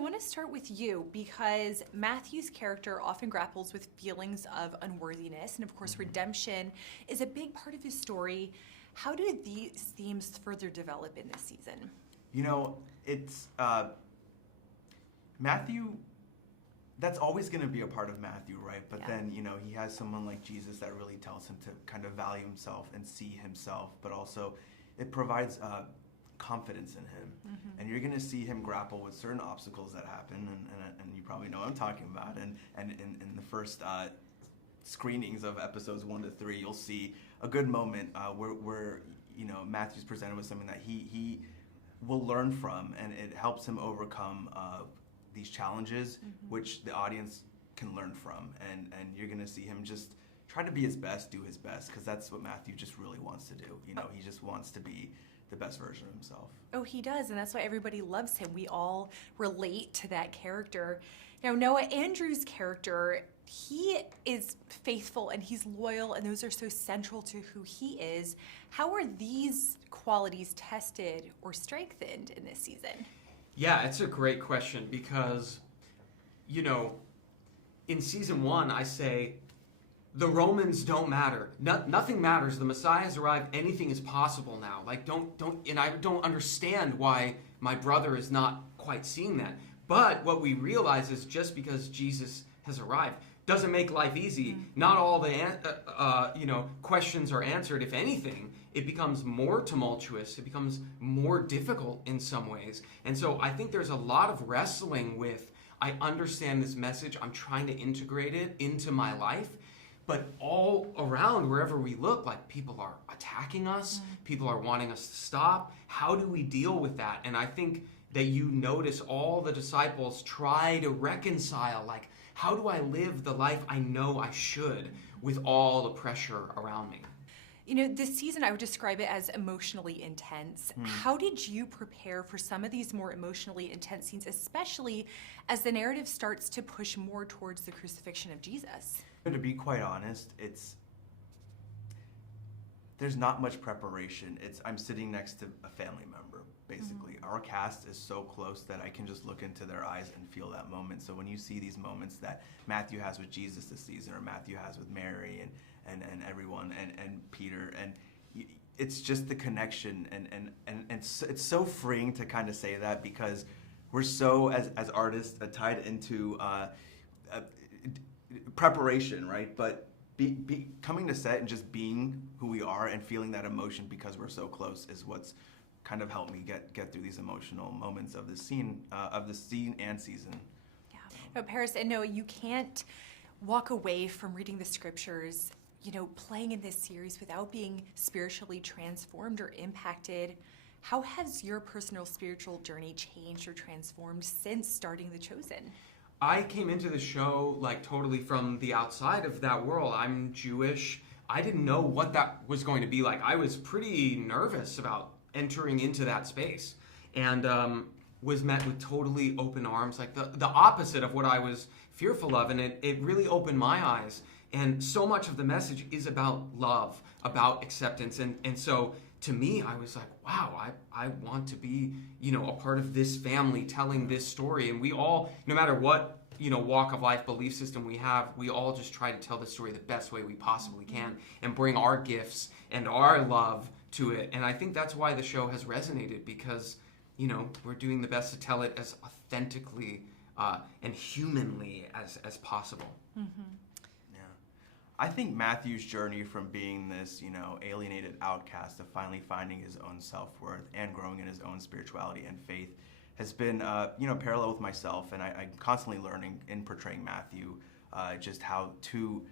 want to start with you because Matthew's character often grapples with feelings of unworthiness, and of course, redemption is a big part of his story. How do these themes further develop in this season? You know, it's Matthew. That's always going to be a part of Matthew, right? But then, you know, he has someone like Jesus that really tells him to kind of value himself and see himself, but also it provides confidence in him. And you're going to see him grapple with certain obstacles that happen, and you probably know what I'm talking about. And in the first screenings of episodes 1 to 3, you'll see a good moment where you know, Matthew's presented with something that he will learn from, and it helps him overcome these challenges, which the audience can learn from, and you're gonna see him just try to be his best, do his best, because that's what Matthew just really wants to do. You know, he just wants to be the best version of himself. Oh, he does, and that's why everybody loves him. We all relate to that character. Now, Noah, Andrew's character, he is faithful and he's loyal, and those are so central to who he is. How are these qualities tested or strengthened in this season? Yeah, it's a great question because, you know, in season 1, I say, the Romans don't matter. Nothing matters. The Messiah has arrived. Anything is possible now. Like, and I don't understand why my brother is not quite seeing that. But what we realize is just because Jesus has arrived doesn't make life easy. Not all the questions are answered. If anything, it becomes more tumultuous. It becomes more difficult in some ways. And so I think there's a lot of wrestling with, I understand this message. I'm trying to integrate it into my life. But all around, wherever we look, like people are attacking us. People are wanting us to stop. How do we deal with that? And I think that you notice all the disciples try to reconcile, like, how do I live the life I know I should with all the pressure around me? You know, this season I would describe it as emotionally intense. How did you prepare for some of these more emotionally intense scenes, especially as the narrative starts to push more towards the crucifixion of Jesus? And to be quite honest, there's not much preparation. I'm sitting next to a family member, basically. Our cast is so close that I can just look into their eyes and feel that moment. So when you see these moments that Matthew has with Jesus this season, or Matthew has with Mary and everyone, and Peter, and it's just the connection, and it's so freeing to kind of say that, because we're so, as artists, tied into preparation, right? But coming to set and just being who we are and feeling that emotion because we're so close is what's kind of helped me get through these emotional moments of the scene and season. Yeah. No, Paris and Noah, you can't walk away from reading the scriptures, you know, playing in this series without being spiritually transformed or impacted. How has your personal spiritual journey changed or transformed since starting The Chosen? I came into the show like totally from the outside of that world. I'm Jewish. I didn't know what that was going to be like. I was pretty nervous about entering into that space, and was met with totally open arms, like the opposite of what I was fearful of, and it really opened my eyes. And so much of the message is about love, about acceptance, and so to me, I was like, wow, I want to be, you know, a part of this family telling this story. And we all, no matter what, you know, walk of life, belief system we have, we all just try to tell the story the best way we possibly can and bring our gifts and our love to it. And I think that's why the show has resonated, because, you know, we're doing the best to tell it as authentically and humanly as possible. I think Matthew's journey from being this, you know, alienated outcast to finally finding his own self-worth and growing in his own spirituality and faith has been, you know, parallel with myself. And I'm constantly learning in portraying Matthew just how to,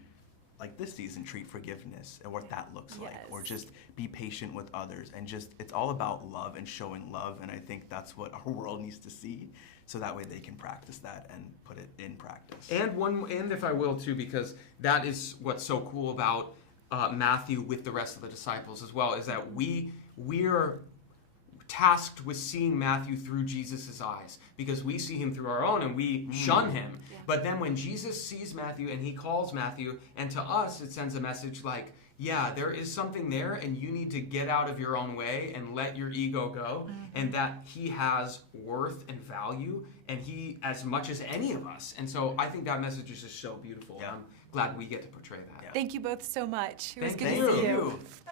like this season, treat forgiveness and what that looks like, or just be patient with others. And just, it's all about love and showing love. And I think that's what our world needs to see, so that way they can practice that and put it in practice. And if I will too, because that is what's so cool about Matthew with the rest of the disciples as well, is that we're tasked with seeing Matthew through Jesus' eyes, because we see him through our own and we shun him. But then when Jesus sees Matthew and he calls Matthew, and to us it sends a message like, yeah, there is something there, and you need to get out of your own way and let your ego go, and that he has worth and value, and he as much as any of us. And so I think that message is just so beautiful. Yeah. I'm glad we get to portray that. Yeah. Thank you both so much. It was Thank good you. to see you.